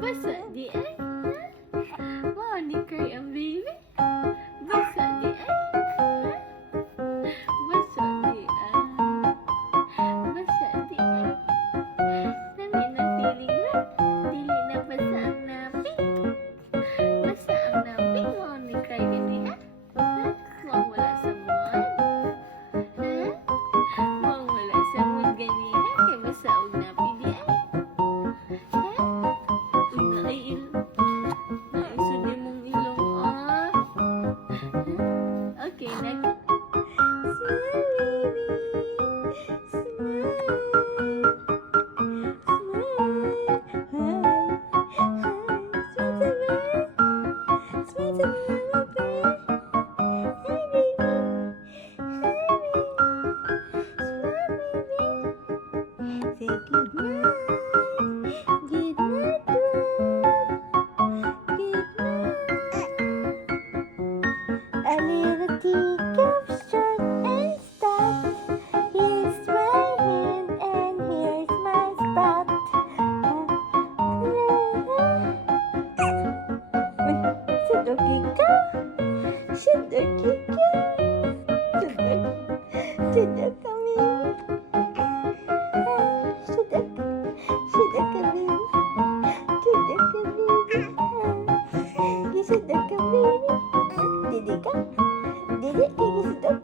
Basa di ay. Wow, ni kay ang baby. Basa di ay. Basa di ay. Basa di ay. Nami na feeling na. Dili na basa ang napi. Basa ang napi. Wow, ni kay baby ha. Wow, wala sa mood. Ha? Wow, wala sa mood ganina. Kay basa og napi di ay. Naisod mong ilong, ah. Okay, next. A little teacup short and stout. Here's my hand and here's my spout. Sudah kika, sudah kika, sudah kami, sudah kami, sudah kami. Didi ka? Didi, gigi sedap.